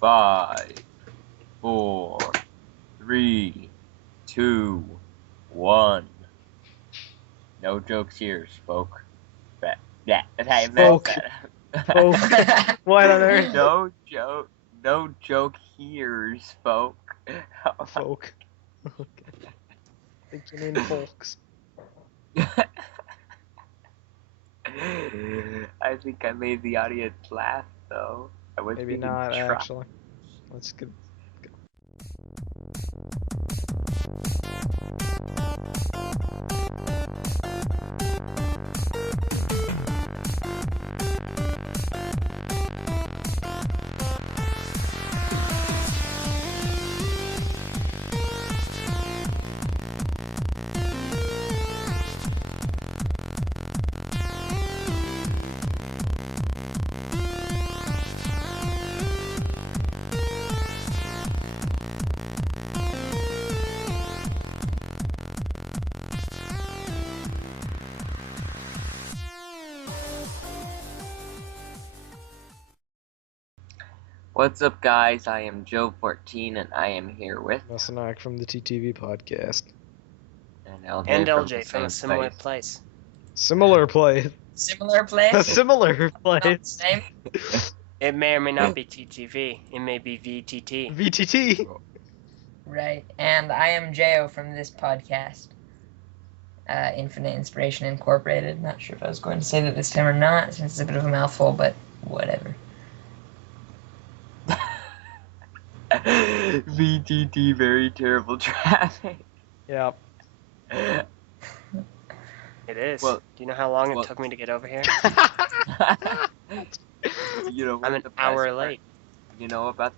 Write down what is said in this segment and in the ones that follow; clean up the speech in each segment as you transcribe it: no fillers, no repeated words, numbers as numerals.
5, 4, 3, 2, 1. No jokes here, spoke. Spoke. What on earth? No joke here, spoke. Folk. I think you mean folks. I think I made the audience laugh, though. I was Maybe being not, tried. actually. Let's go. What's up, guys? I am Joev14, and I am here with Mesonak from the TTV podcast. and Eljay, And from Eljay the from a same similar place. place. Similar place. Similar A place? similar Not the place. same? It may or may not be TTV. It may be VTT. VTT. Right. And I am Jeyo from this podcast. Infinite Inspiration Incorporated. Not sure if I was going to say that this time or not, since it's a bit of a mouthful, but whatever. VTT, very terrible traffic. Yep. It is. Well- Do you know how long well- it took me to get over here? You know, I'm what an the best hour part- late. You know about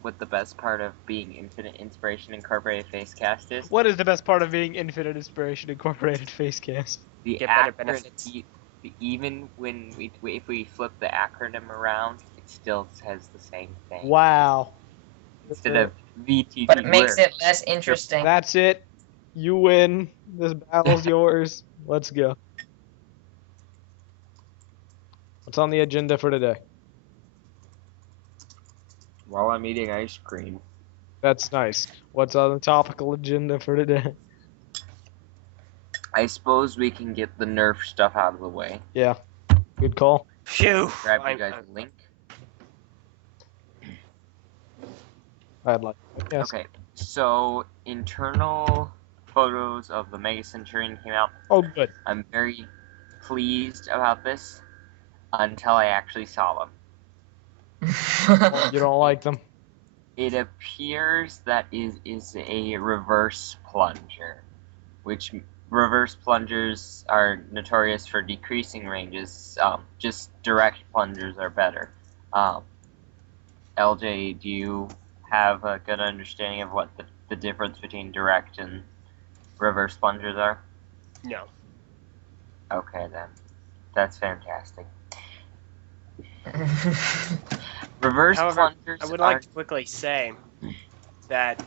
what the best part of being Infinite Inspiration Incorporated Facecast is? What is the best part of being Infinite Inspiration Incorporated Facecast? The Get better accuracy- benefits. even when if we flip the acronym around, it still says the same thing. Wow. Instead of VTT. But it makes we're- it less interesting. That's it. You win. This battle's yours. Let's go. What's on the agenda for today? While I'm eating ice cream. That's nice. What's on the topical agenda for today? I suppose we can get the Nerf stuff out of the way. Yeah. Good call. Phew. Grab you I'm- guys a link. I'd like. Yes. Okay, so internal photos of the Mega Centurion came out. Oh, good. I'm very pleased about this until I actually saw them. You don't like them? It appears that is a reverse plunger, which reverse plungers are notorious for decreasing ranges. Just direct plungers are better. LJ, do you have a good understanding of what the difference between direct and reverse plungers are? No. Okay, then. That's fantastic. Reverse However, plungers I would are... like to quickly say that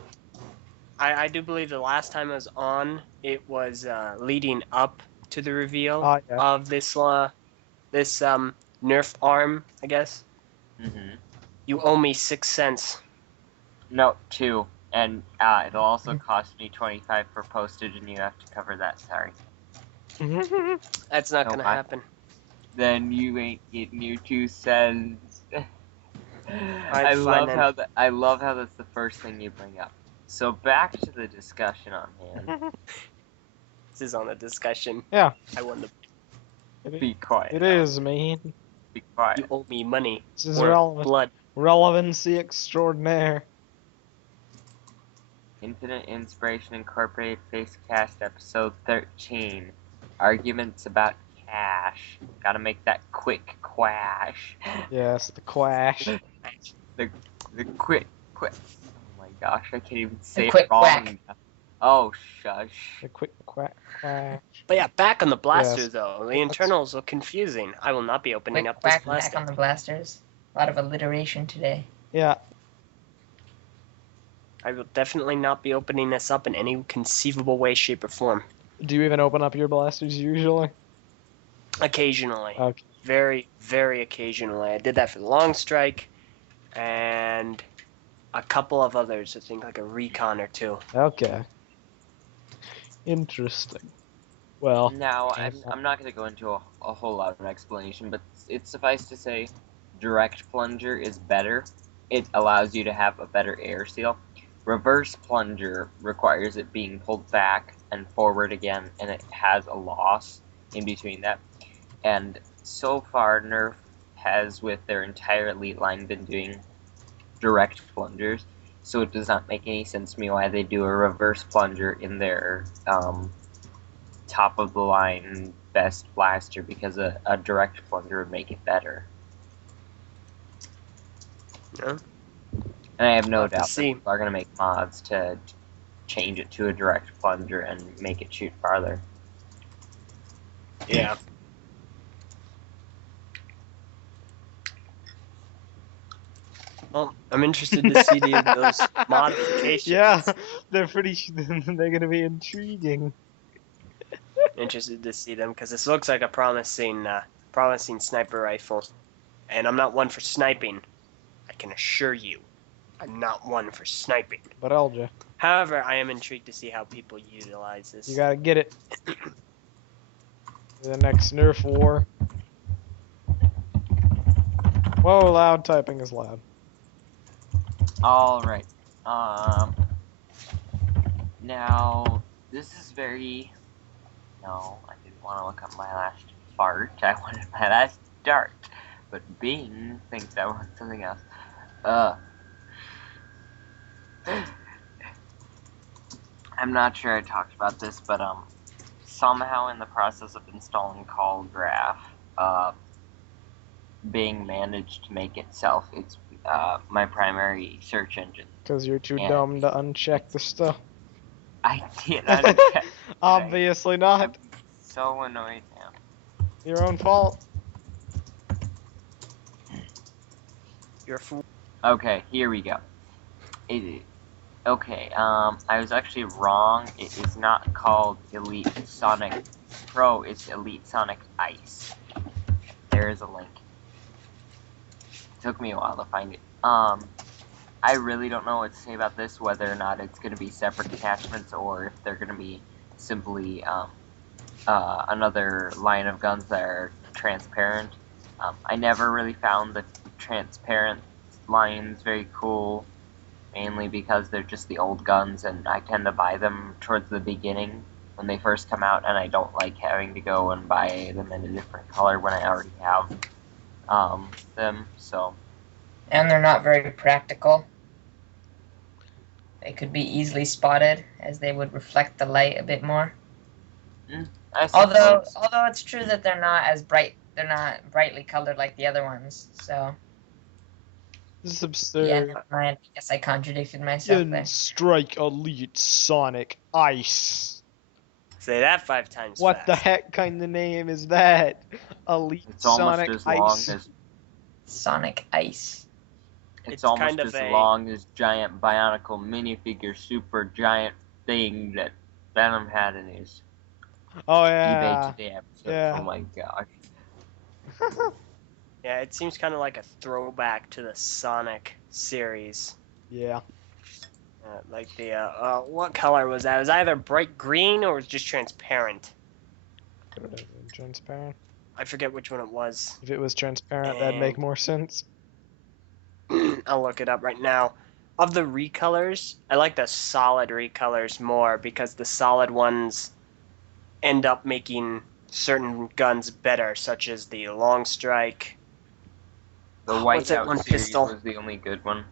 I do believe the last time I was on, it was leading up to the reveal Oh, yeah. of this Nerf arm, I guess. Mhm. You owe me 6 cents. No, 2. And it'll also cost me 25 for postage, and you have to cover that, sorry. That's not No, gonna I- happen. Then you ain't getting your 2 cents. I Fine love then. how that's the first thing you bring up. So back to the discussion on hand. This is on the discussion. Yeah. I won the. Be quiet. It is, man. Be quiet. You owe me money This is or relevant. blood. Relevancy extraordinaire. Infinite Inspiration Incorporated Facecast episode 13. Arguments about cash. Gotta make that quick quash. Yes, the quash. The quick. Oh my gosh, I can't even say it quick wrong. quack. Oh, shush. The quick quack. But yeah, back on the blaster Yes. though. The internals are confusing. I will not be opening Quick up this quack back blaster. on the blasters. A lot of alliteration today. Yeah. I will definitely not be opening this up in any conceivable way, shape, or form. Do you even open up your blasters usually? Occasionally. Okay. Very, very occasionally. I did that for the long strike. and a couple of others. I think like a recon or two. Okay. Interesting. Well, Now, I'm not going to go into a whole lot of explanation, but it's suffice to say, direct plunger is better. It allows you to have a better air seal. Reverse plunger requires it being pulled back and forward again, and it has a loss in between that. And so far, Nerf has, with their entire Elite line, been doing direct plungers, so it does not make any sense to me why they do a reverse plunger in their top of the line best blaster, because a direct plunger would make it better. Yeah. And I have no We'll have to doubt that see. people are going to make mods to change it to a direct plunger and make it shoot farther. Yeah. Well, I'm interested to see those modifications. yeah, they're pretty. They're gonna be intriguing. Interested to see them because this looks like a promising sniper rifle, and I'm not one for sniping. I can assure you, I'm not one for sniping. But Eljay, However, I am intrigued to see how people utilize this. you gotta get it. The next Nerf war. Whoa, loud typing is loud. Alright. Now, this is very... No, I didn't want to look up my last fart. I wanted my last dart. But Bing thinks I want something else. I'm not sure I talked about this, but, somehow in the process of installing Call Graph, Bing managed to make itself its my primary search engine. Because you're too And- dumb to uncheck the stuff. I did uncheck. Obviously not. I'm so annoyed now. Your own fault. You're a fool. Okay, here we go. Okay, I was actually wrong. It is not called Elite Sonic Pro, it's Elite Sonic Ice. There is a link. Took me a while to find it. I really don't know what to say about this, whether or not it's going to be separate attachments or if they're going to be simply another line of guns that are transparent. I never really found the transparent lines very cool, mainly because they're just the old guns, and I tend to buy them towards the beginning when they first come out, and I don't like having to go and buy them in a different color when I already have them, so... And they're not very practical. They could be easily spotted, as they would reflect the light a bit more. I Although suppose. it's true that they're not as bright. They're not brightly colored like the other ones. So This is absurd. yeah, never mind. I guess I contradicted myself there. Strike Elite Sonic Ice. Say that 5 times What fast. the heck kind of name is that? Elite It's almost Sonic as long Ice. as... Sonic Ice. It's It's almost kind of as a- long as giant Bionicle minifigure super giant thing that Venom had in his Oh eBay yeah. Today episode. Yeah. Oh my gosh. Yeah, it seems kind of like a throwback to the Sonic series. Yeah. Like the what color was that? It was either bright green or it was just transparent. Could have been transparent. I forget which one it was. If it was transparent, that'd make more sense. I'll look it up right now. Of the recolors, I like the solid recolors more because the solid ones end up making certain guns better, such as the long strike. The What's that Whiteout one series pistol? was the only good one.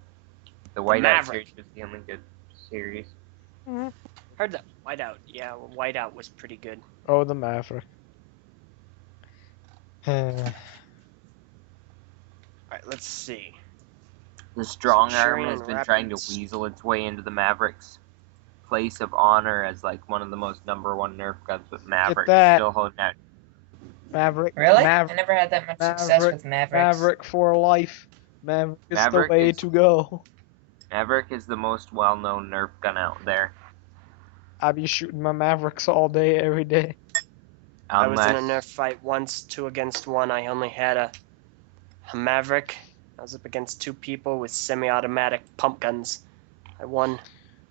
The Whiteout Maverick. series was the only good series. Heard that Whiteout. Yeah, Whiteout was pretty good. Oh, the Maverick. Alright, let's see. The Strong Arm Centurion has been trying to Rapids. weasel its way into the Maverick's place of honor as like one of the most #1 Nerf guns, but Maverick that. still holding out. Maverick. Really? I Maverick. never had that much success Maverick, with Mavericks. Maverick for life. Maverick is Maverick the way is- to go. Maverick is the most well-known Nerf gun out there. I be shooting my Mavericks all day, every day. I was in a Unless Nerf fight once, 2 against 1. I only had a Maverick. I was up against 2 people with semi-automatic pump guns. I won.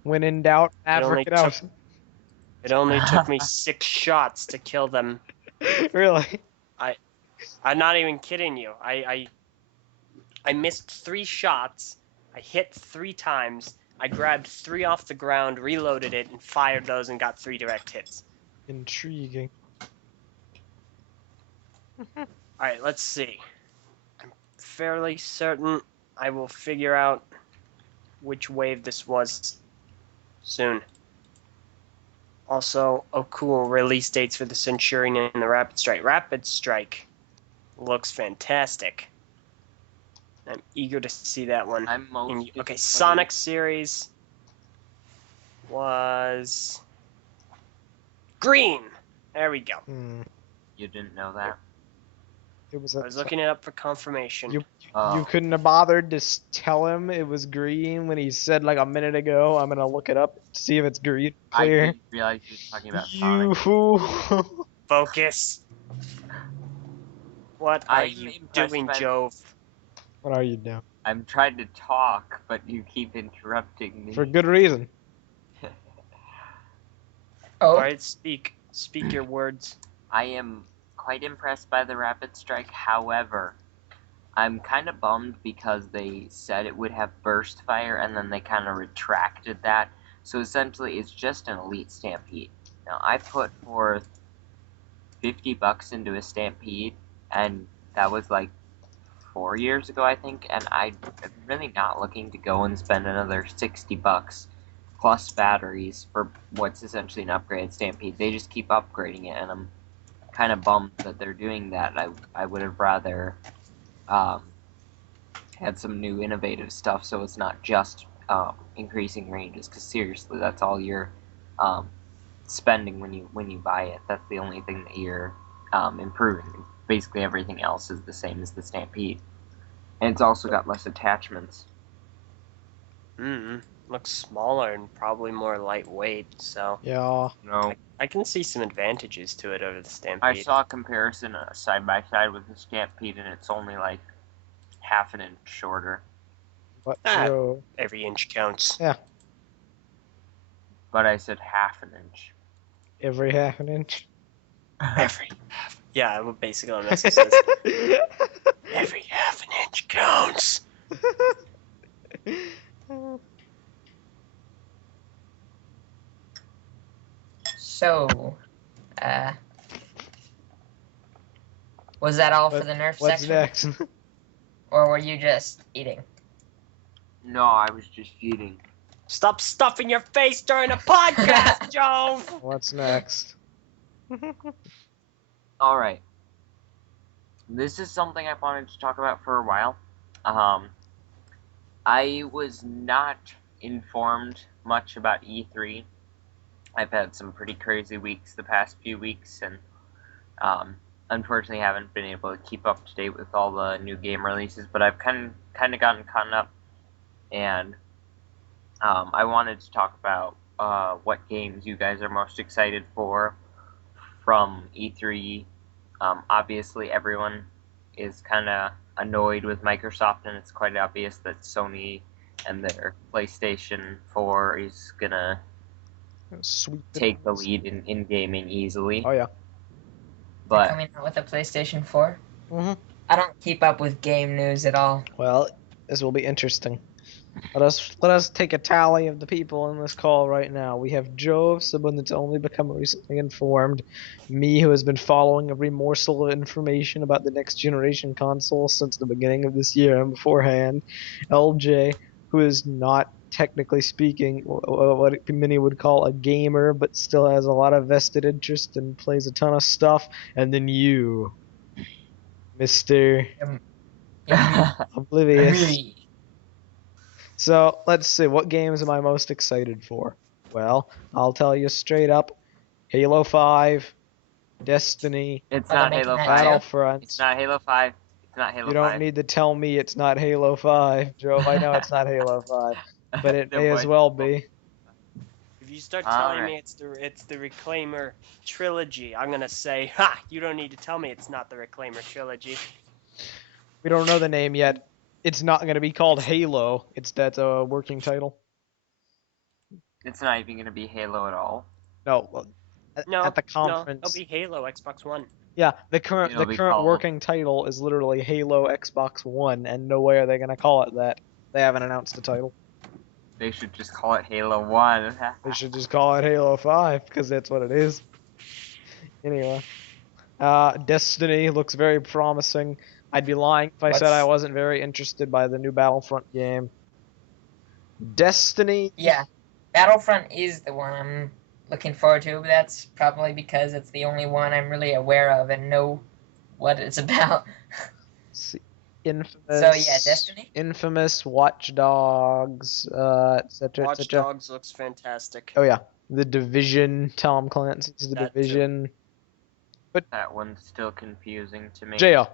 When in doubt, only Maverick it out. It only took me 6 shots to kill them. Really? I'm not even kidding you. I missed 3 shots. I hit 3 times. I grabbed 3 off the ground, reloaded it, and fired those and got 3 direct hits. Intriguing. Alright, let's see. I'm fairly certain I will figure out which wave this was soon. Also, oh cool, release dates for the Centurion and the Rapid Strike. Rapid Strike looks fantastic. I'm eager to see that one. I'm most Okay, disappointed. Sonic series was green. There we go. Hmm. You didn't know that? It was. I was looking it up for confirmation. You Oh. couldn't have bothered to tell him it was green when he said like a minute ago, I'm gonna look it up to see if it's green. I Clear. didn't realize you were talking about You Sonic. fool. Focus. What are I'm you impressed doing, by- Jove? What are you doing? I'm trying to talk, but you keep interrupting me. For good reason. Oh, Alright, speak your words. I am quite impressed by the Rapid Strike. However, I'm kind of bummed because they said it would have burst fire and then they kind of retracted that. So essentially, it's just an Elite Stampede. Now, I put forth $50 into a Stampede, and that was like 4 years ago, I think, and I'm really not looking to go and spend another $60 plus batteries for what's essentially an upgraded Stampede. They just keep upgrading it, and I'm kind of bummed that they're doing that. I would have rather had some new innovative stuff, so it's not just increasing ranges. Because seriously, that's all you're spending when you buy it. That's the only thing that you're improving. Basically, everything else is the same as the Stampede, and it's also got less attachments. Looks smaller and probably more lightweight, so Yeah. No, I can see some advantages to it over the Stampede. I saw a comparison side by side with the Stampede, and it's only like half an inch shorter. But Ah. Joe. Every inch counts. But I said half an inch. Every half an inch. Every half. Yeah, well, basically what Messi says. Every half an inch counts. so, was that all for the Nerf What's section? next? Or were you just eating? No, I was just eating. Stop stuffing your face during a podcast, Jove! What's next? Alright. This is something I wanted to talk about for a while. I was not informed much about E3. I've had some pretty crazy weeks the past few weeks, and unfortunately haven't been able to keep up to date with all the new game releases, but I've kind of gotten caught up, and I wanted to talk about what games you guys are most excited for from E3. Obviously, everyone is kind of annoyed with Microsoft, and it's quite obvious that Sony and their PlayStation 4 is gonna Sweet. take the lead in gaming easily. Oh yeah. They're But coming out with a PlayStation 4? hmm I don't keep up with game news at all. Well, this will be interesting. Let us take a tally of the people in this call right now. We have Joe, someone that's only become recently informed. Me, who has been following every morsel of information about the next generation console since the beginning of this year and beforehand. LJ, who is not technically speaking what many would call a gamer, but still has a lot of vested interest and plays a ton of stuff. And then you, Mr. Oblivious. So, let's see, what games am I most excited for? Well, I'll tell you straight up, Halo 5, Destiny, it's Are not they Halo making 5. that Battlefront. It's not Halo 5. It's not Halo You 5. don't need to tell me it's not Halo 5, Joe. I know it's not Halo 5, but it There may as was- well be. If you start telling me Alright. it's the Reclaimer trilogy, I'm gonna say, ha! You don't need to tell me it's not the Reclaimer trilogy. We don't know the name yet. it's not going to be called Halo. That's a working title. It's not even gonna be Halo at all. No, No, at the no, conference. it'll be Halo Xbox One. Yeah, the current It'll be current called- working title is literally Halo Xbox One, and no way are they going to call it that. They haven't announced the title. They should just call it Halo 1. They should just call it Halo 5, because that's what it is. Anyway. Destiny looks very promising. I'd be lying if I said I wasn't very interested by the new Battlefront game. Destiny? Yeah, Battlefront is the one I'm looking forward to, but that's probably because it's the only one I'm really aware of and know what it's about. Infamous. So yeah, Destiny. Infamous, Watch Dogs, etc. Watch etc. Dogs looks fantastic. Oh yeah, The Division. Tom Clancy's The That too. Division. That one's still confusing to me. Jeyo,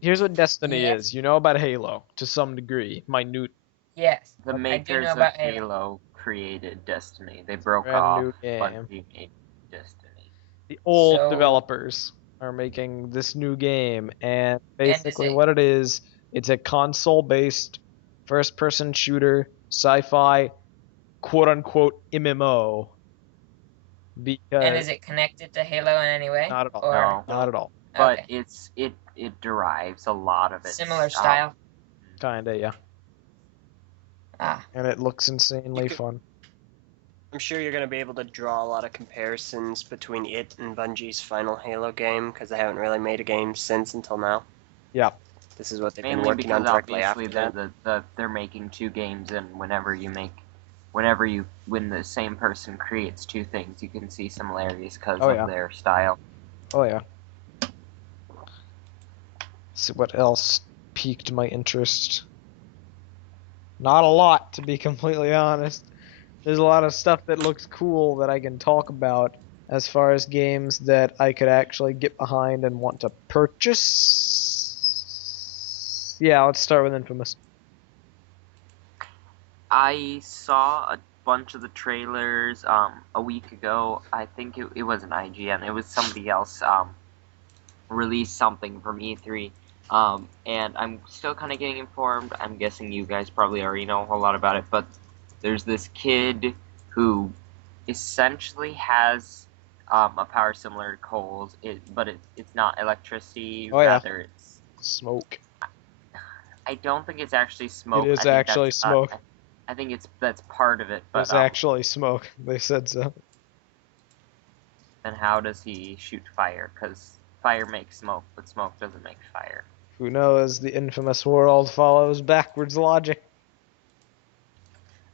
here's what Destiny Yes. is. You know about Halo to some degree, minute. Yes, The I do makers know of about Halo created Destiny. They broke Brand off, new game. Bungie made Destiny. The old So- developers are making this new game, and basically it- what it is, it's a console-based first-person shooter, sci-fi, quote-unquote MMO. Because And is it connected to Halo in any way? Not at all. Or, No. not at all. But okay. it derives a lot of it. Similar style. Kinda, yeah. Ah, And it looks insanely You could- fun. I'm sure you're going to be able to draw a lot of comparisons between it and Bungie's final Halo game, because they haven't really made a game since until now. Yeah. This is what they've been Mainly working on because directly obviously after that. they're making two games, and when the same person creates two things, you can see similarities because Oh, of yeah. their style. Oh yeah. See what else piqued my interest. Not a lot, to be completely honest. There's a lot of stuff that looks cool that I can talk about as far as games that I could actually get behind and want to purchase. Yeah, let's start with Infamous. I saw a bunch of the trailers a week ago. I think it wasn't IGN. It was somebody else released something from E3. And I'm still kind of getting informed. I'm guessing you guys probably already know a whole lot about it, but there's this kid who essentially has a power similar to Cole's, but it's not electricity. Oh, yeah. Rather, it's Smoke. I don't think it's actually smoke. It is I think actually that's, smoke. I think that's part of it. But It's actually smoke. They said so. then how does he shoot fire? Because fire makes smoke, but smoke doesn't make fire. Who knows? The Infamous world follows backwards logic.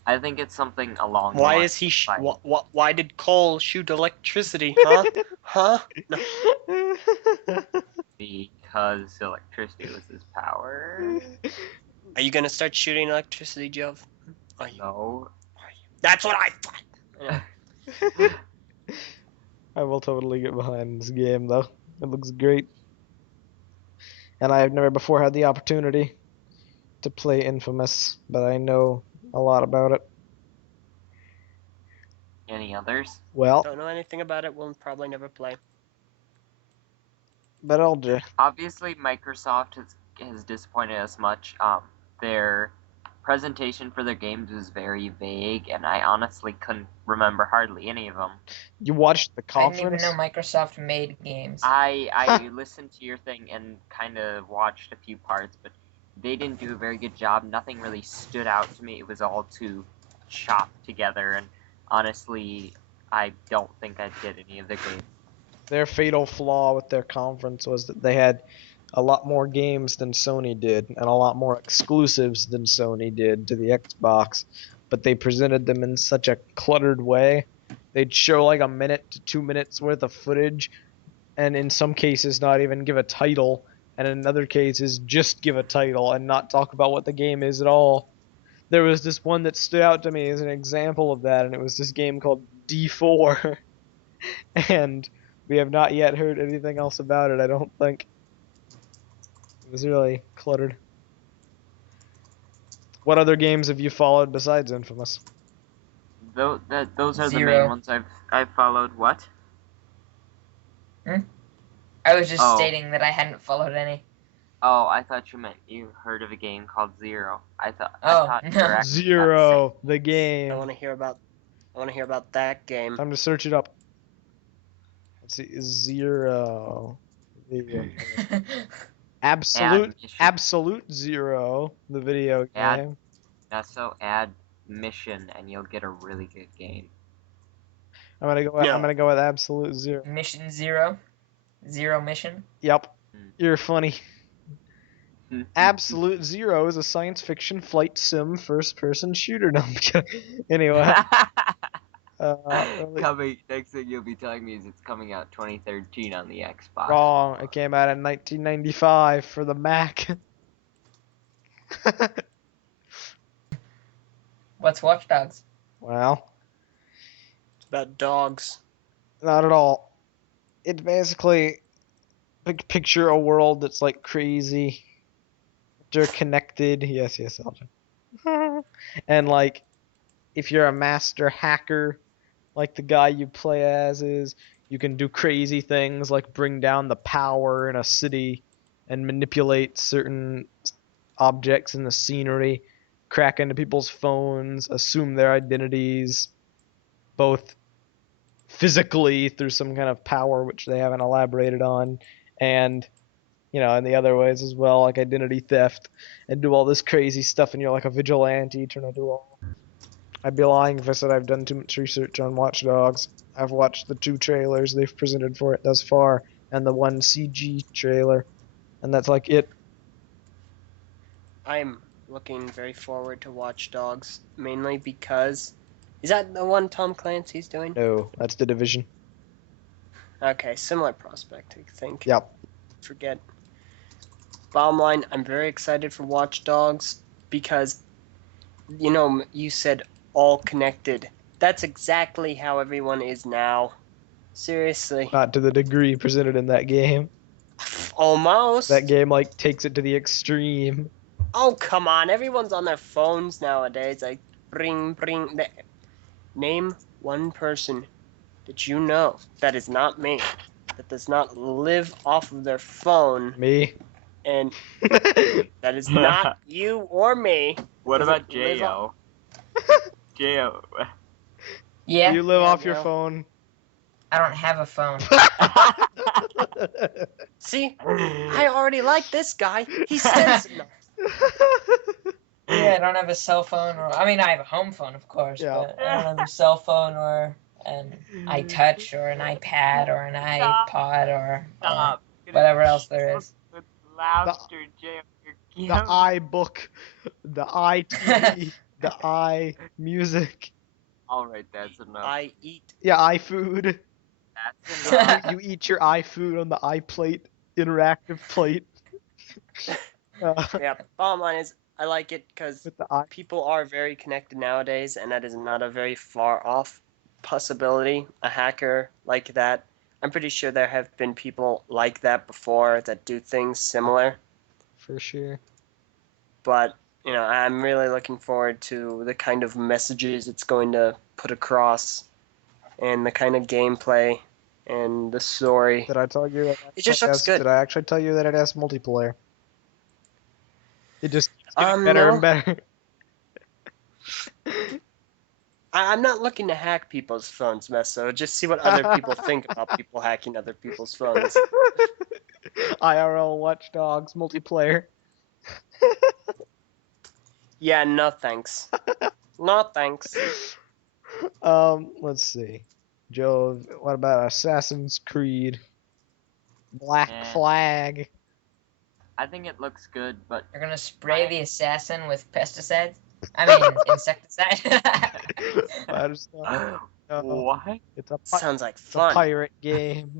I think it's something along. Why the is he? lines of fire. Why did Cole shoot electricity? Huh? Huh? No. Because electricity was his power. Are you gonna start shooting electricity, Joe? Are you? No. That's what I thought. Yeah. I will totally get behind this game, though. It looks great. And I have never before had the opportunity to play Infamous, but I know a lot about it. Any others? Well, Don't know anything about it. We'll probably never play. but LJ. Obviously, Microsoft has disappointed us much. Their presentation for their games was very vague, and I honestly couldn't remember hardly any of them. You watched the I didn't even conference? know Microsoft made games. I listened to your thing and kind of watched a few parts, but they didn't do a very good job. Nothing really stood out to me. It was all too chopped together, and honestly, I don't think I did any of the games. Their fatal flaw with their conference was that they had a lot more games than Sony did, and a lot more exclusives than Sony did to the Xbox, but they presented them in such a cluttered way. They'd show like a minute to 2 minutes worth of footage, and in some cases not even give a title, and in other cases just give a title and not talk about what the game is at all. There was this one that stood out to me as an example of that, and it was this game called D4, and we have not yet heard anything else about it, I don't think. It was really cluttered. What other games have you followed besides Infamous? Those are the Zero. main ones I've followed. What? I was just Oh. stating that I hadn't followed any. Oh, I thought you meant you heard of a game called Zero. I Oh, thought no. you were actually about to Zero, the I game. want to hear about that game. Time to search it up. Let's see, Zero. Video game. Add mission. Absolute Zero, the video Add- game. So add mission, and you'll get a really good game. I'm gonna go. No. I'm gonna go with Absolute Zero. Mission Zero. Zero Mission. Yep, Hmm. you're funny. Absolute Zero is a science fiction flight sim first-person shooter. No, I'm kidding. Anyway, really Coming, next thing you'll be telling me is it's coming out 2013 on the Xbox. wrong. It came out in 1995 for the Mac. What's Watch Dogs? Well, It's about dogs. not at all. It's basically picture a world that's like crazy, interconnected. Yes, Elgin. And like, if you're a master hacker, like the guy you play as is, you can do crazy things like bring down the power in a city and manipulate certain objects in the scenery, crack into people's phones, assume their identities, both physically through some kind of power which they haven't elaborated on, and in the other ways as well, like identity theft, and do all this crazy stuff, and you're like a vigilante trying to do all. I'd be lying if I said I've done too much research on Watch Dogs. I've watched the 2 trailers they've presented for it thus far, and the 1 CG trailer, and that's like it. I'm looking very forward to Watch Dogs, mainly because... Is that the one Tom Clancy's doing? No, that's The Division. Okay, similar prospect, I think. Yep. Forget. Bottom line, I'm very excited for Watch Dogs because, you said all connected. That's exactly how everyone is now. Seriously. Not to the degree presented in that game. Almost. That game, like, takes it to the extreme. Oh, come on. Everyone's on their phones nowadays. Like, bring. Name one person that you know that is not me, that does not live off of their phone, Me. and that is not you or me. What Does about it live Jeyo? Jeyo. Yeah. Do you live Yeah, off your bro. phone? I don't have a phone. See, I already like this guy. He says no. Yeah, I don't have a cell phone, I have a home phone, of course, Yeah. but I don't have a cell phone or an iTouch or an iPad or an iPod or Stop. whatever else there is. With laughter, Jeyo. The iBook, the iTV, the iMusic, Alright, that's enough. I eat. yeah, iFood. That's enough. You eat your iFood on the iPlate, interactive plate. Yeah, bottom line is, I like it because With the i. people are very connected nowadays, and that is not a very far off possibility. A hacker like that. I'm pretty sure there have been people like that before that do things similar. For sure. But, I'm really looking forward to the kind of messages it's going to put across and the kind of gameplay and the story. Did I tell you that It just looks good. Did I actually tell you that it has multiplayer? It just keeps getting better No. and better. I'm not looking to hack people's phones, Meso. Just see what other people think about people hacking other people's phones. IRL Watch Dogs multiplayer. Yeah, no thanks. No thanks. Let's see. Joe, what about Assassin's Creed? Black Flag. I think it looks good, but You're gonna spray the assassin with pesticides? Insecticide? I just what? it's a Sounds like it's a fun. pirate game.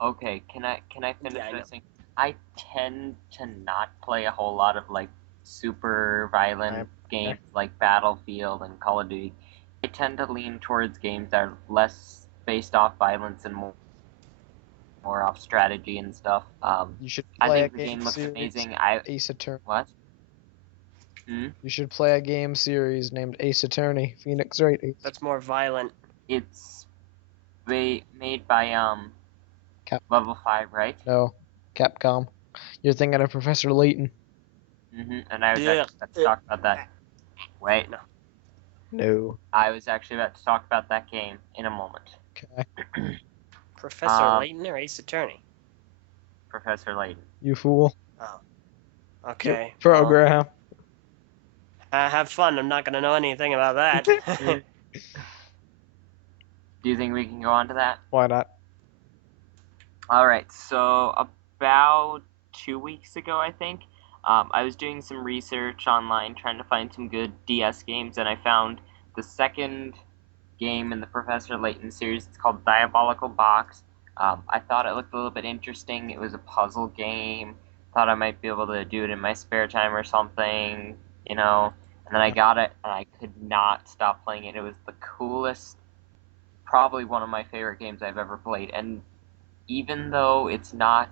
Okay, can I finish Yeah, I know. this thing? I tend to not play a whole lot of like super violent games like Battlefield and Call of Duty. I tend to lean towards games that are less based off violence and more off strategy and stuff. You should I play a think the game game looks series. amazing. Ace Attorney. What? Hmm? You should play a game series named Ace Attorney. Phoenix Wright. That's more violent. It's made by Cap- Level 5, right? No, Capcom. You're thinking of Professor Layton. And I was Yeah. actually about to talk about that. Wait, No. No. I was actually about to talk about that game in a moment. Okay. Professor Layton or Ace Attorney? Professor Layton. You fool. Oh. Okay. You program. Have fun. I'm not gonna know anything about that. Do you think we can go on to that? Why not? Alright, so about 2 weeks ago, I think, I was doing some research online trying to find some good DS games, and I found the second game in the Professor Layton series. It's called Diabolical Box. I thought it looked a little bit interesting. It was a puzzle game. Thought I might be able to do it in my spare time or something, you know. And then I got it, and I could not stop playing it. It was the coolest, probably one of my favorite games I've ever played. And even though it's not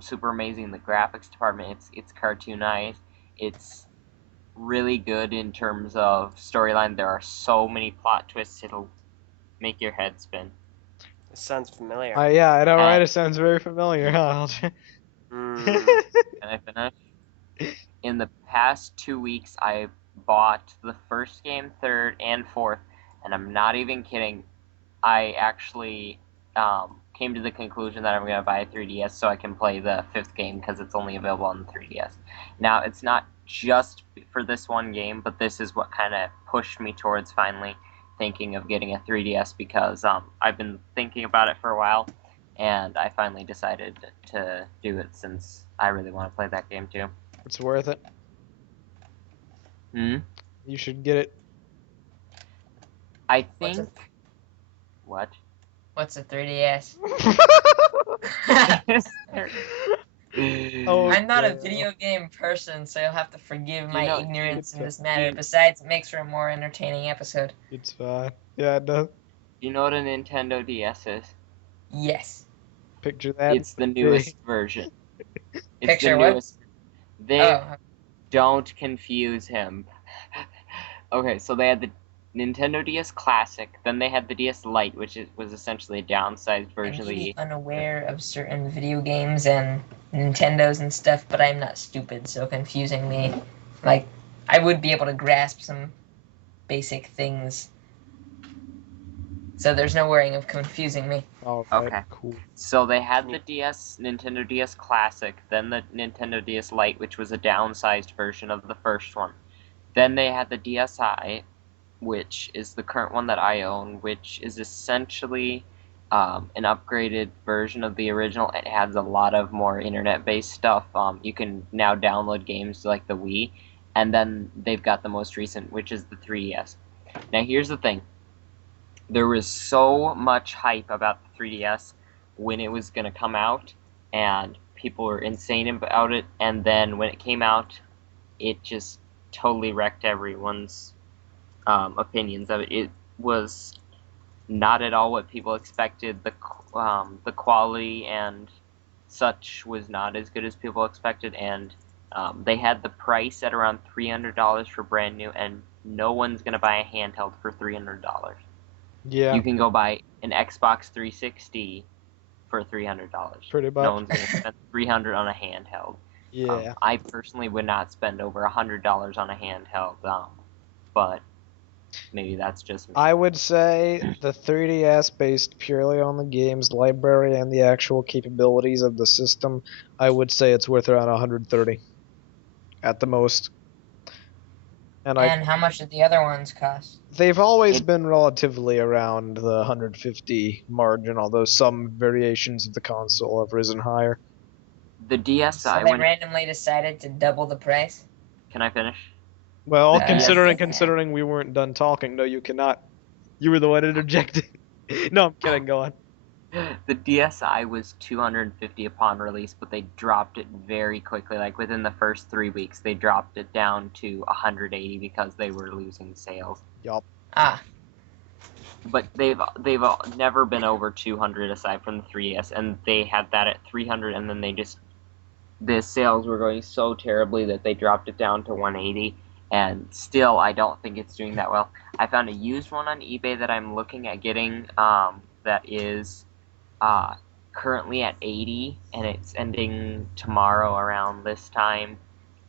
super amazing in the graphics department, it's cartoonized. It's really good in terms of storyline. There are so many plot twists, it'll make your head spin. This sounds familiar. Yeah, I know, right? It sounds very familiar, huh? Can I finish? In the past 2 weeks, I bought the first game, third, and fourth, and I'm not even kidding. I actually came to the conclusion that I'm going to buy a 3DS so I can play the fifth game because it's only available on the 3DS. Now, it's not just for this one game, but this is what kind of pushed me towards finally thinking of getting a 3DS because I've been thinking about it for a while, and I finally decided to do it since I really want to play that game too. It's worth it. Hmm? You should get it. I think... What? What's a 3DS? Oh, I'm not a yeah. video game person, so you'll have to forgive my know, ignorance in it's this matter. Besides, it makes for a more entertaining episode. It's fine. Yeah, it does. Do you know what a Nintendo DS is? Yes. Picture that. It's the newest version. It's Picture the what? newest. They Oh, don't confuse him. Okay, so they had the Nintendo DS Classic, then they had the DS Lite, which was essentially a downsized I'm version of really the... unaware of certain video games and Nintendos and stuff, but I'm not stupid, so confusing me. Like, I would be able to grasp some basic things. So there's no worrying of confusing me. Oh, Okay. Cool. So they had the Nintendo DS Classic, then the Nintendo DS Lite, which was a downsized version of the first one. Then they had the DSi, which is the current one that I own, which is essentially an upgraded version of the original. It has a lot of more internet-based stuff. You can now download games like the Wii, and then they've got the most recent, which is the 3DS. Now here's the thing. There was so much hype about the 3DS when it was going to come out, and people were insane about it, and then when it came out, it just totally wrecked everyone's opinions of it. It was not at all what people expected. The quality and such was not as good as people expected, and they had the price at around $300 for brand new, and no one's going to buy a handheld for $300. Yeah. You can go buy an Xbox 360 for $300. Pretty much. No one's going to spend $300 on a handheld. Yeah. I personally would not spend over $100 on a handheld, but maybe that's just me. I would say the 3DS, based purely on the game's library and the actual capabilities of the system, I would say it's worth around 130 at the most. And how much did the other ones cost? they've always been relatively around the 150 margin, although some variations of the console have risen higher. The DSi, So they randomly decided to double the price? Can I finish? Well, The considering we weren't done talking, no, you cannot. You were the one interjecting. No, I'm kidding. Go on. The DSi was $250 upon release, but they dropped it very quickly. Like within the first 3 weeks, they dropped it down to $180 because they were losing sales. Yup. Ah. But they've never been over 200 aside from the 3DS, and they had that at 300, and then the sales were going so terribly that they dropped it down to 180. And still, I don't think it's doing that well. I found a used one on eBay that I'm looking at getting that is currently at 80, and it's ending tomorrow around this time.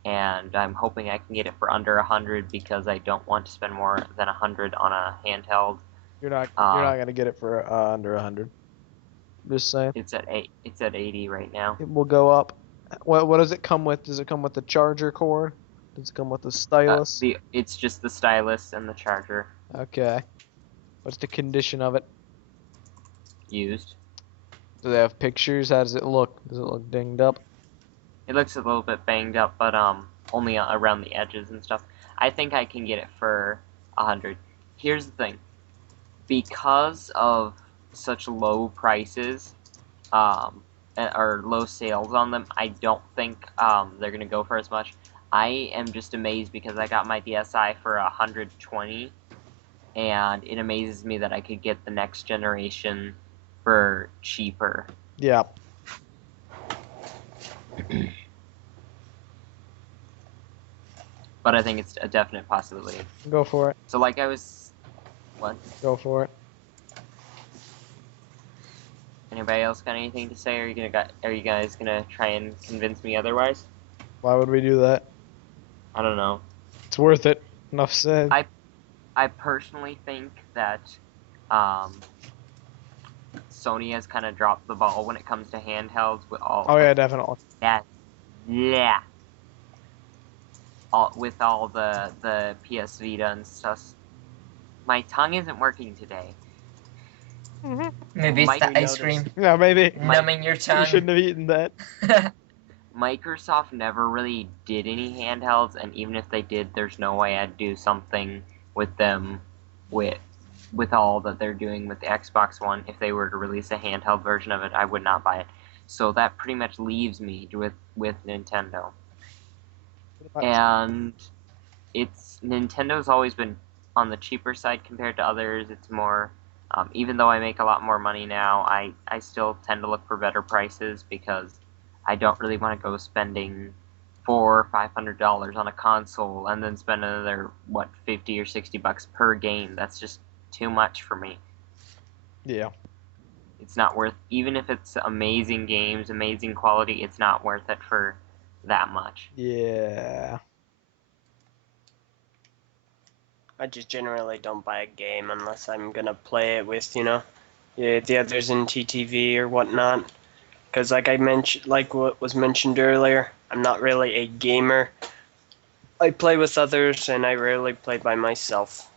And I'm hoping I can get it for under 100 because I don't want to spend more than 100 on a handheld. You're not gonna get it for under 100. Just saying. It's at 80 right now. It will go up. What does it come with? Does it come with the charger cord? Does it come with the stylus? It's just the stylus and the charger. Okay. What's the condition of it? Used. Do they have pictures? How does it look? Does it look dinged up? It looks a little bit banged up, but only around the edges and stuff. I think I can get it for 100. Here's the thing. Because of such low prices, or low sales on them, I don't think they're gonna go for as much. I am just amazed because I got my DSi for 120, and it amazes me that I could get the next generation for cheaper. Yeah. But I think it's a definite possibility. Go for it. So like I was... What? Go for it. Anybody else got anything to say? Are you guys gonna try and convince me otherwise? Why would we do that? I don't know. It's worth it. Enough said. I personally think that Sony has kind of dropped the ball when it comes to handhelds with all. Oh yeah, definitely. Yeah. With all the PS Vita and stuff. My tongue isn't working today. Maybe it's the ice cream Yeah, maybe. numbing your You tongue. shouldn't have eaten that. Microsoft never really did any handhelds, and even if they did, there's no way I'd do something with them with all that they're doing with the Xbox One. If they were to release a handheld version of it, I would not buy it. So that pretty much leaves me with Nintendo. And Nintendo's always been on the cheaper side compared to others. It's more, even though I make a lot more money now, I still tend to look for better prices because I don't really want to go spending $400 or $500 on a console and then spend another, what, 50 or 60 bucks per game. That's just too much for me. Yeah. It's not worth, even if it's amazing games, amazing quality, it's not worth it for that much. Yeah. I just generally don't buy a game unless I'm gonna play it with, the others in TTV or whatnot. Because like I mentioned, like what was mentioned earlier, I'm not really a gamer. I play with others, and I rarely play by myself.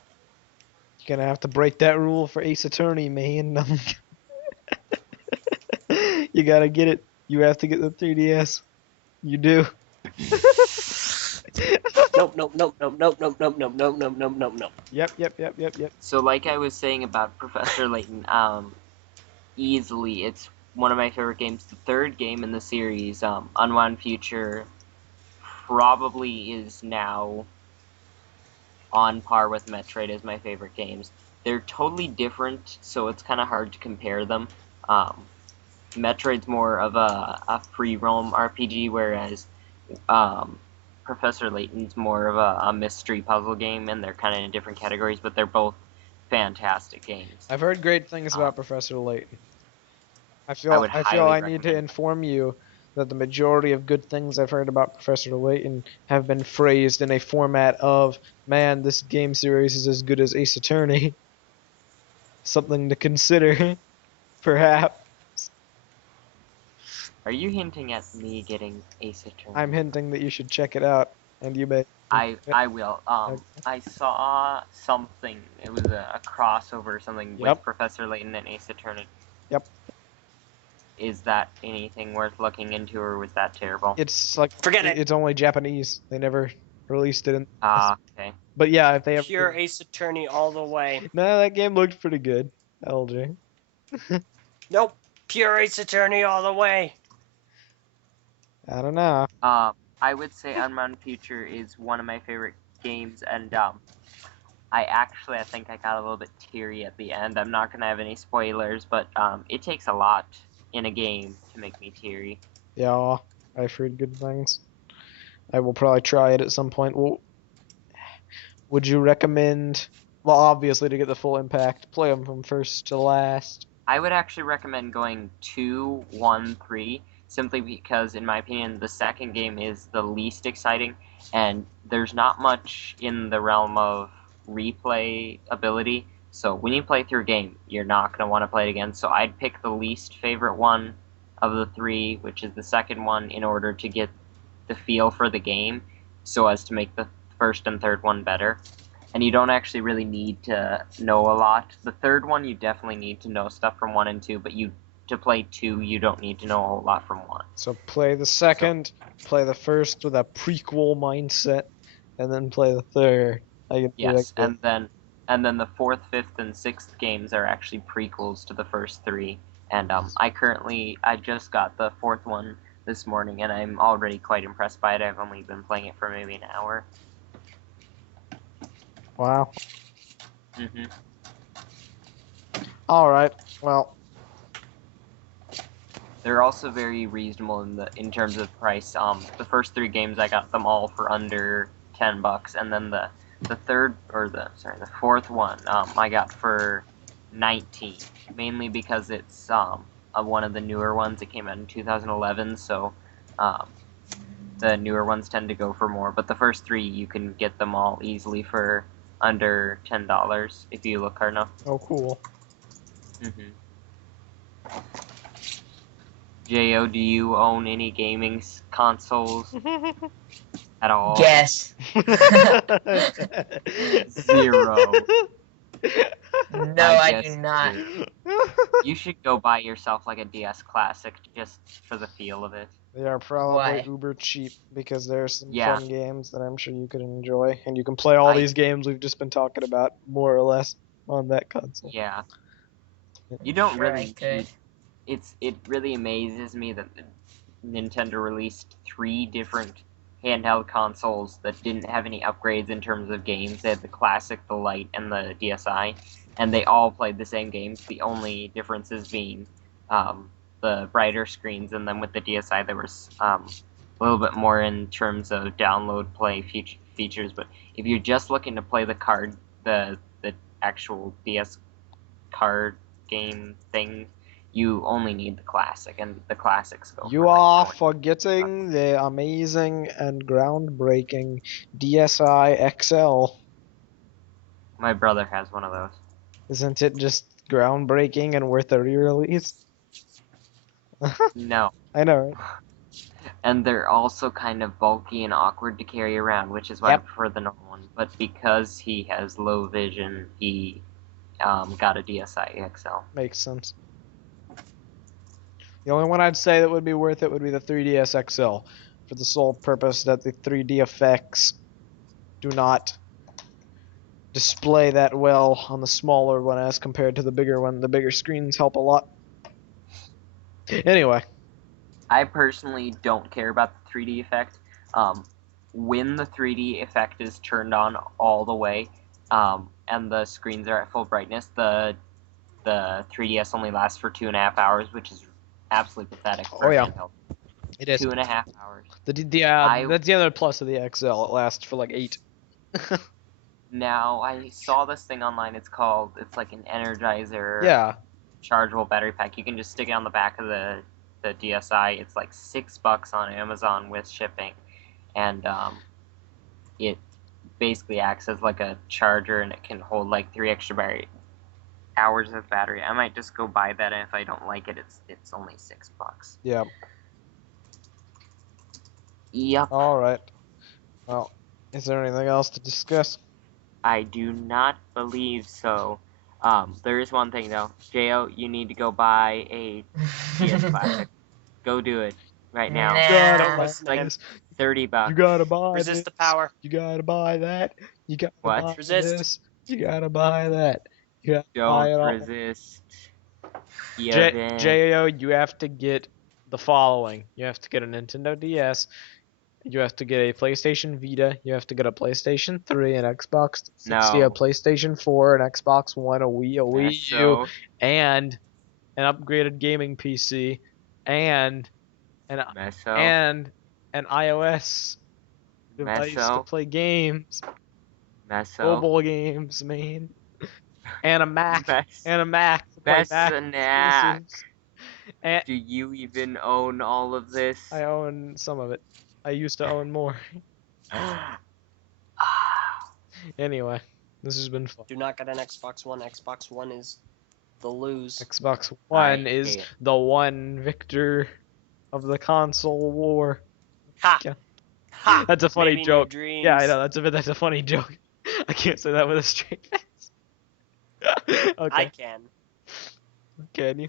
You're gonna have to break that rule for Ace Attorney, man. You gotta get it. You have to get the 3DS. You do. Nope. Yep. So like I was saying about Professor Layton, easily it's one of my favorite games. The third game in the series, Unwound Future, probably is now on par with Metroid as my favorite games. They're totally different, so it's kind of hard to compare them. Metroid's more of a free roam RPG, whereas Professor Layton's more of a mystery puzzle game, and they're kind of in different categories, but they're both fantastic games. I've heard great things about Professor Layton. I feel I would I highly need to recommend. inform you that the majority of good things I've heard about Professor Layton have been phrased in a format of, man, this game series is as good as Ace Attorney. Something to consider, perhaps. Are you hinting at me getting Ace Attorney? I'm hinting that you should check it out, and you may. I will. I saw something. It was a crossover or something Yep. with Professor Layton and Ace Attorney. Yep. Is that anything worth looking into, or was that terrible? It's like Forget it. It's only Japanese. They never released it in. Okay. But yeah, if they have. Pure Ace Attorney all the way. No, that game looked pretty good. LJ. Nope. Pure Ace Attorney all the way. I don't know. I would say Unbound Future is one of my favorite games, and I think I got a little bit teary at the end. I'm not gonna have any spoilers, but it takes a lot in a game to make me teary. Yeah, I've heard good things. I will probably try it at some point. Well, would you recommend? Well, obviously to get the full impact, play them from first to last. I would actually recommend going 2, 1, 3, simply because, in my opinion, the second game is the least exciting, and there's not much in the realm of replay ability. So when you play through a game, you're not going to want to play it again. So I'd pick the least favorite one of the 3, which is the second one, in order to get the feel for the game, so as to make the first and third one better. And you don't actually really need to know a lot. The third one, you definitely need to know stuff from 1 and 2, but to play 2, you don't need to know a whole lot from 1. So play the second, play the first with a prequel mindset, and then play the third. Yes, and then the 4th, 5th, and 6th games are actually prequels to the first 3. And I just got the 4th one this morning, and I'm already quite impressed by it. I've only been playing it for maybe an hour. Wow. Mm-hmm. All right. Well, they're also very reasonable in terms of price. The first 3 games I got them all for under $10, and then the fourth one I got for 19, mainly because it's one of the newer ones. It came out in 2011, so the newer ones tend to go for more. But the first 3, you can get them all easily for under $10 if you look hard enough. oh, cool. Mm-hmm. Jeyo, do you own any gaming consoles at all? Yes. 0. No, I do not. You should go buy yourself like a DS Classic just for the feel of it. They are probably Why? uber cheap because there's some Yeah. fun games that I'm sure you could enjoy, and you can play all these games we've just been talking about more or less on that console. Yeah. You don't Sure, I really could. It really amazes me that Nintendo released 3 different handheld consoles that didn't have any upgrades in terms of games. They had the Classic, the Lite, and the DSi, and they all played the same games. The only differences being the brighter screens, and then with the DSi there was a little bit more in terms of download play features. But if you're just looking to play the actual DS card game thing, you only need the Classic, and the Classics go You for like are 20. forgetting the amazing and groundbreaking DSi XL. My brother has one of those. Isn't it just groundbreaking and worth a re-release? No. I know, right? And they're also kind of bulky and awkward to carry around, which is why I prefer the normal one. But because he has low vision, he got a DSi XL. Makes sense. The only one I'd say that would be worth it would be the 3DS XL, for the sole purpose that the 3D effects do not display that well on the smaller one as compared to the bigger one. The bigger screens help a lot. Anyway. I personally don't care about the 3D effect. When the 3D effect is turned on all the way, and the screens are at full brightness, the 3DS only lasts for 2.5 hours, which is absolutely pathetic for a handheld. It is 2.5 hours. That's the other plus of the XL. It lasts for like 8. Now, I saw this thing online. It's like an Energizer Yeah. chargeable battery pack. You can just stick it on the back of the DSi. It's like $6 on Amazon with shipping, and it basically acts as like a charger, and it can hold like 3 extra hours of battery. I might just go buy that, and if I don't like it, it's only $6. Yeah. Yep. All right. Well, is there anything else to discuss? I do not believe so. There is one thing though. Jeyo, you need to go buy a DS Classic. Go do it right now. Don't listen to Like him. $30. You gotta buy Resist the this. power. You gotta buy that. You gotta What? buy Resist. this. You gotta buy that. You gotta buy it Don't all. resist. Yoven. JAO, you have to get the following. You have to get a Nintendo DS. You have to get a PlayStation Vita. You have to get a PlayStation 3, an Xbox 360, a No. PlayStation 4, an Xbox One, a Wii, a Wii U, Meso. and an upgraded gaming PC, and an iOS device to Meso. play games, Meso. mobile games, man. And a Mac. And a Mac. To play Mac Mesonak. Citizens. And Do you even own all of this? I own some of it. I used to own more. Anyway, this has been fun. Do not get an Xbox One. Xbox One is the lose. Xbox One is hate it. the one victor of the console war. Ha! Yeah. Ha! That's a funny Maybe in your joke. dreams. Yeah, I know. That's a funny joke. I can't say that with a straight face. I Okay. can. Can you?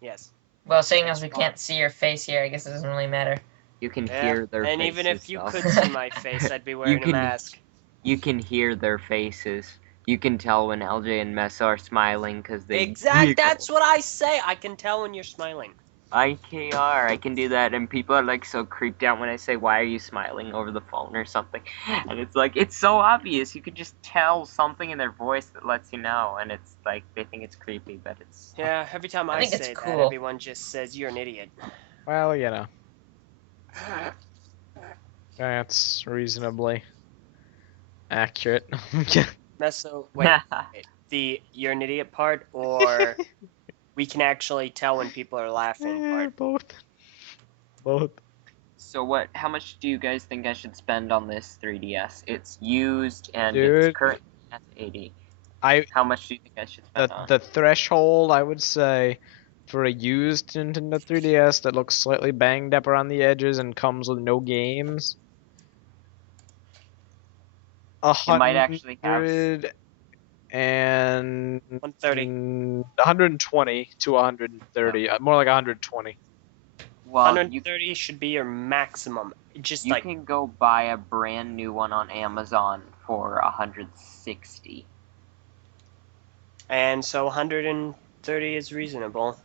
Yes. Well, seeing as we can't see your face here, I guess it doesn't really matter. You can Yeah, hear their and faces. even if you though. could see my face, I'd be wearing a can- mask. You can hear their faces. You can tell when LJ and Meso are smiling because they Exactly. giggle. That's what I say. I can tell when you're smiling. IKR, I can do that, and people are like so creeped out when I say, "Why are you smiling?" over the phone or something, and it's like it's so obvious. You could just tell something in their voice that lets you know, and it's like they think it's creepy, but it's Yeah. Every time I I think it's say that, cool. everyone just says you're an idiot. Well, you know. That's reasonably accurate. Meso, wait, you're an idiot part, or we can actually tell when people are laughing part. Both. Both. So what? How much do you guys think I should spend on this 3DS? It's used and Dude. it's currently at 80. I How much do you think I should spend on? the threshold, I would say, for a used Nintendo 3DS that looks slightly banged up around the edges and comes with no games. It might actually have 100 and 130. 120 to 130, more like 120. Well, 130 should be your maximum. Just you like can go buy a brand new one on Amazon for 160. and so 130 is reasonable.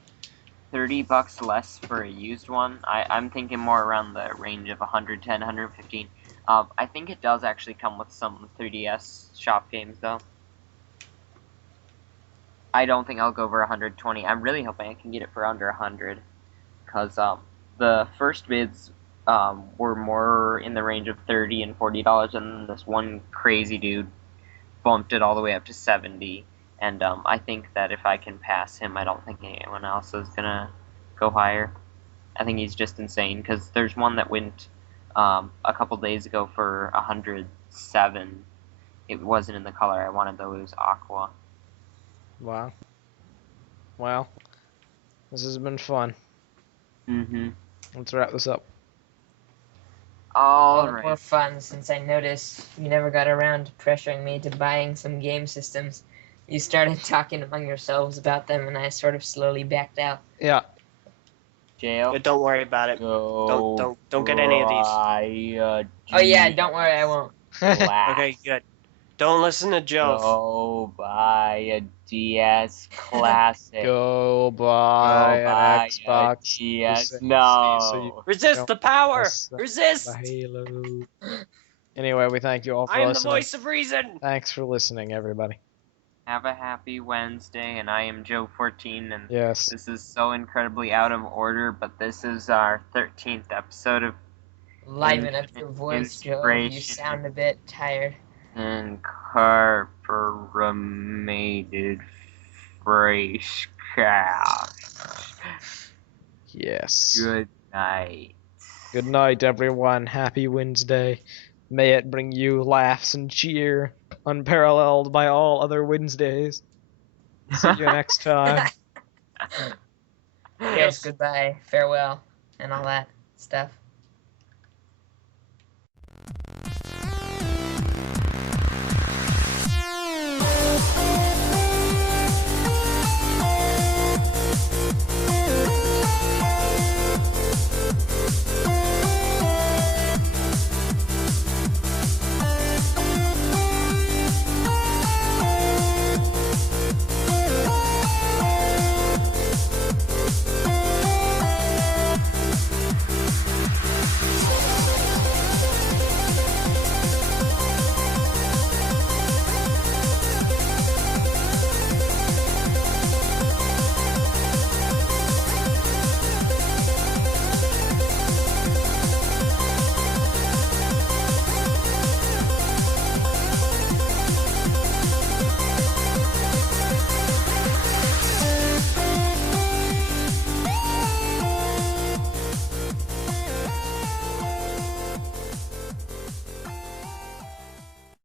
$30 less for a used one. I'm thinking more around the range of 110, 115. I think it does actually come with some 3DS shop games though. I don't think I'll go over 120. I'm really hoping I can get it for under 100, because the first bids were more in the range of $30 and $40, and then this one crazy dude bumped it all the way up to 70. And I think that if I can pass him, I don't think anyone else is gonna go higher. I think he's just insane, because there's one that went a couple days ago for 107. It wasn't in the color I wanted though. It was aqua. Wow. Well, this has been fun. Mm-hmm. Let's wrap this up. All the more Alright. fun since I noticed you never got around to pressuring me to buying some game systems. You started talking among yourselves about them, and I sort of slowly backed out. Yeah. Jail. But don't worry about it. Go Don't get any of these. Oh yeah, don't worry, I won't. Okay, good. Don't listen to Joe. Go buy a DS Classic. Go buy buy an Xbox. a DS. so No. you Resist don't the power. mess up Resist. the Halo. Anyway, we thank you all for I am the listening. voice of reason. Thanks for listening, everybody. Have a happy Wednesday, and I am Joev14, and Yes. this is so incredibly out of order, but this is our 13th episode of Liven up your voice, Joe. You Inspiration. sound a bit tired. Incorporated Facecast. Yes. Good night. Good night, everyone. Happy Wednesday. May it bring you laughs and cheer, unparalleled by all other Wednesdays. See you next time. Yes, goodbye, farewell, and all that stuff.